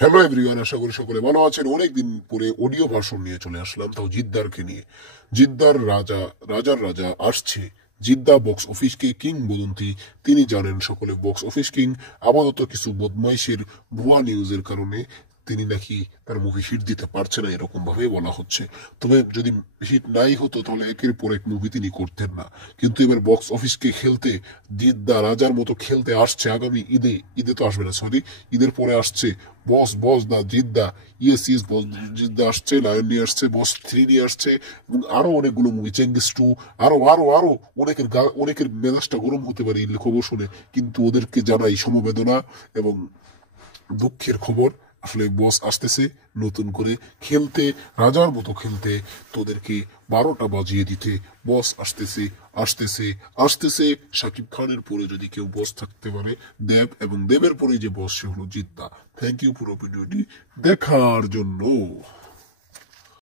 Hello everyone, আশা করি সকলে ভালো আছেন। অনেকদিন পরে অডিও ভার্সন নিয়ে চলে আসলাম, তাও জিদ্দারকে নিয়ে। জিদ্দার রাজা, রাজার রাজা আসছে। জিদ্দা বক্স অফিসকে কিংবদন্তি, তিনি জানেন সকলে বক্স অফিস কিং। আপাতত কিছু বদমাইশের ভুয়া নিউজের কারণে তিনি নাকি তার মুভি হিট দিতে পারছে না, এরকম ভাবে বলা হচ্ছে। তবে যদি হিট নাই হতো তাহলে একের পর এক মুভি তিনি করতেন না। কিন্তু এবার বক্স অফিসকে খেলতে জিদ্দা রাজার মতো খেলতে আসছে। আগামী ঈদে, ঈদে তো আসবে না, সরি, ঈদের পরে আসছে বস, বস দা জিদ্দা। ইয়েস ইয়েস, বস জিদ্দা আসছে, লায়ন নিয়ে আসছে, বস 3 নিয়ে আসছে, এবং আরো অনেকগুলো মুভি, চেঙ্গিস 2, আরো আরো আরো। অনেকের মেজাজটা গরম হতে পারে এই খবর শুনে, কিন্তু ওদেরকে জানাই সমবেদনা এবং দুঃখের খবর। আসলে বস আসতেছে নতুন করে খেলতে, রাজার মতো খেলতে, তোদেরকে 12টা বাজিয়ে দিতে। বস আসতেছে, আসতেছে, আসতেছে। শাকিব খানের পরে যদি কেউ বস থাকতে পারে, দেব, এবং দেবের পরে যে বস সে হলো জিদ্দা। থ্যাংক ইউ পুরো ভিডিওটি দেখার জন্য।